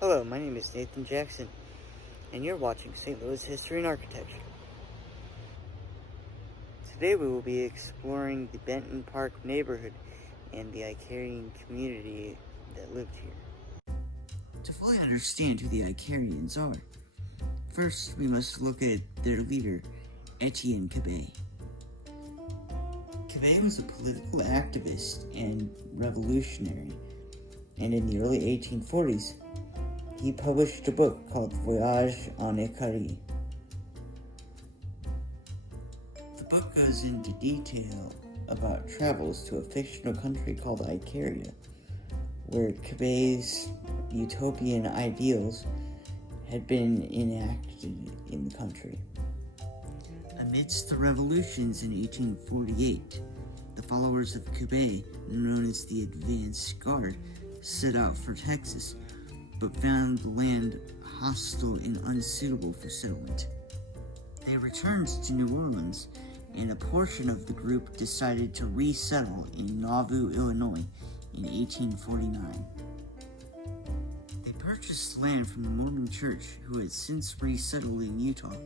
Hello, my name is Nathan Jackson, and you're watching St. Louis History and Architecture. Today we will be exploring the Benton Park neighborhood and the Icarian community that lived here. To fully understand who the Icarians are, first we must look at their leader, Etienne Cabet. Cabet was a political activist and revolutionary, and in the early 1840s, he published a book called Voyage en Icarie. The book goes into detail about travels to a fictional country called Icaria, where Cabet's utopian ideals had been enacted in the country. Amidst the revolutions in 1848, the followers of Cabet, known as the Advance Guard, set out for Texas, but found the land hostile and unsuitable for settlement. They returned to New Orleans, and a portion of the group decided to resettle in Nauvoo, Illinois in 1849. They purchased land from the Mormon Church, who had since resettled in Utah,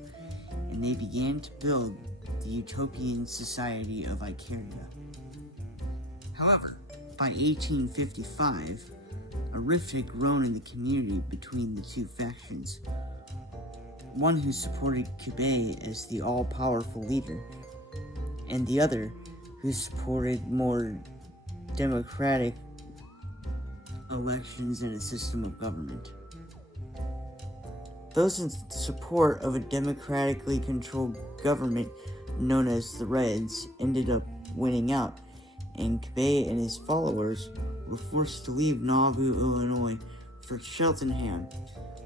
and they began to build the Utopian Society of Icaria. However, by 1855, a rift had grown in the community between the two factions. One who supported Cabet as the all-powerful leader, and the other who supported more democratic elections and a system of government. Those in support of a democratically controlled government known as the Reds ended up winning out, and Cabet and his followers were forced to leave Nauvoo, Illinois for Cheltenham,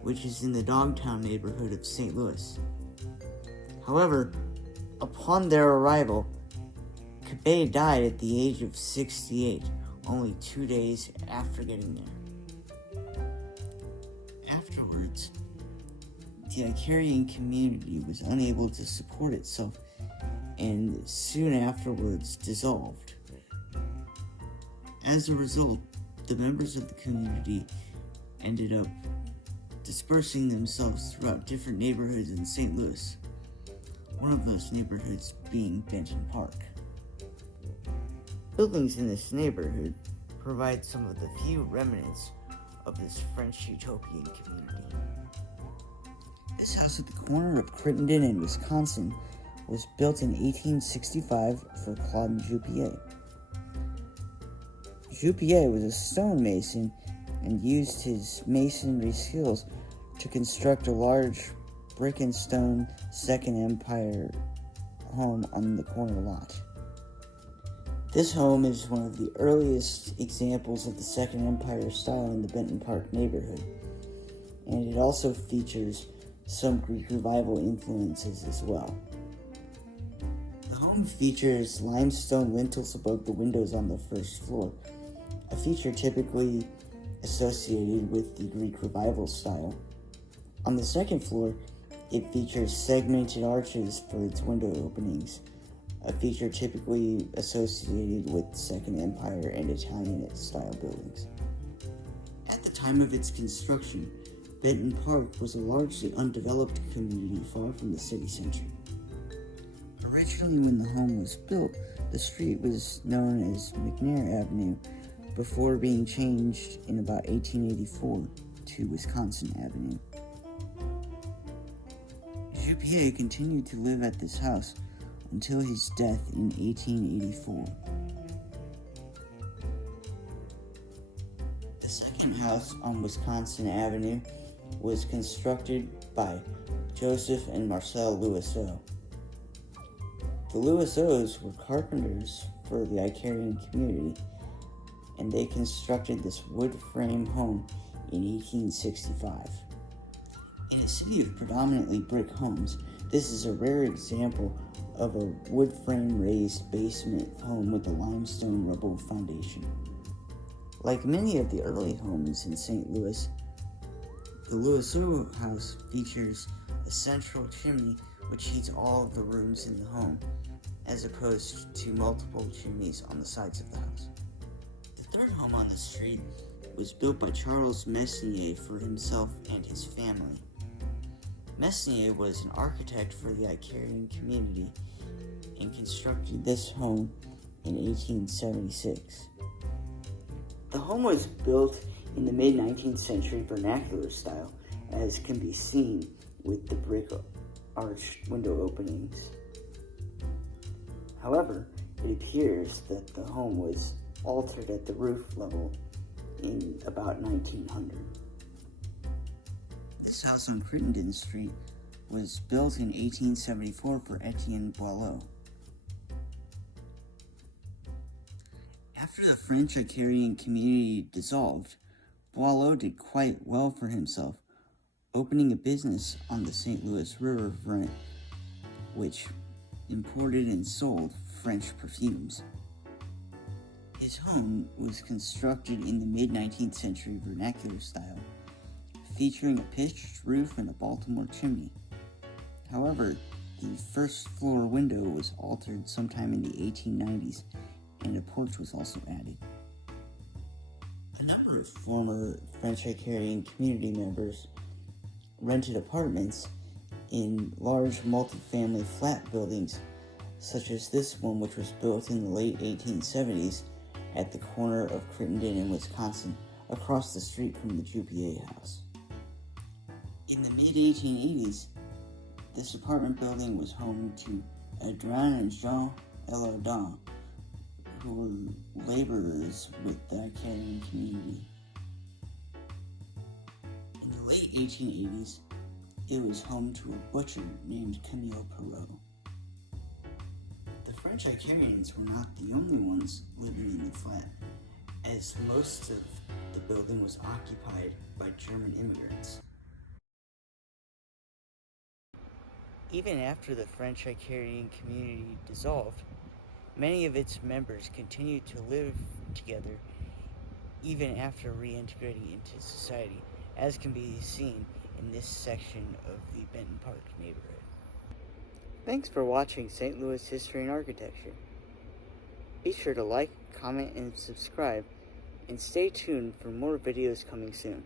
which is in the Dogtown neighborhood of St. Louis. However, upon their arrival, Cabet died at the age of 68, only 2 days after getting there. Afterwards, the Icarian community was unable to support itself and soon afterwards dissolved. As a result, the members of the community ended up dispersing themselves throughout different neighborhoods in St. Louis, one of those neighborhoods being Benton Park. Buildings in this neighborhood provide some of the few remnants of this French utopian community. This house at the corner of Crittenden and Wisconsin was built in 1865 for Claude Jupier. Jupier was a stonemason and used his masonry skills to construct a large brick and stone Second Empire home on the corner lot. This home is one of the earliest examples of the Second Empire style in the Benton Park neighborhood, and it also features some Greek Revival influences as well. The home features limestone lintels above the windows on the first floor, a feature typically associated with the Greek Revival style. On the second floor, it features segmented arches for its window openings, a feature typically associated with Second Empire and Italian style buildings. At the time of its construction, Benton Park was a largely undeveloped community far from the city center. Originally, when the home was built, the street was known as McNair Avenue, before being changed in about 1884 to Wisconsin Avenue. Jupier continued to live at this house until his death in 1884. The second house on Wisconsin Avenue was constructed by Joseph and Marcel Louiseau. The Louiseaus were carpenters for the Icarian community, and they constructed this wood frame home in 1865. In a city of predominantly brick homes, this is a rare example of a wood frame raised basement home with a limestone rubble foundation. Like many of the early homes in St. Louis, the Louiseau house features a central chimney which heats all of the rooms in the home, as opposed to multiple chimneys on the sides of the house. The third home on the street was built by Charles Messinier for himself and his family. Messinier was an architect for the Icarian community and constructed this home in 1876. The home was built in the mid-19th century vernacular style, as can be seen with the brick arched window openings. However, it appears that the home was altered at the roof level in about 1900. This house on Crittenden Street was built in 1874 for Etienne Boileau. After the French Icarian community dissolved, Boileau did quite well for himself, opening a business on the St. Louis River front, which imported and sold French perfumes. His home was constructed in the mid-19th century vernacular style, featuring a pitched roof and a Baltimore chimney. However, the first floor window was altered sometime in the 1890s, and a porch was also added. A number of former French Icarian community members rented apartments in large multi-family flat buildings, such as this one, which was built in the late 1870s at the corner of Crittenden and Wisconsin, across the street from the Jupier House. In the mid-1880s, this apartment building was home to Adrien and Jean Elaudin, who were laborers with the Icarian community. In the late 1880s, it was home to a butcher named Camille Perrault. The French Icarians were not the only ones living in the flat, as most of the building was occupied by German immigrants. Even after the French Icarian community dissolved, many of its members continued to live together even after reintegrating into society, as can be seen in this section of the Benton Park neighborhood. Thanks for watching St. Louis History and Architecture. Be sure to like, comment, and subscribe, and stay tuned for more videos coming soon.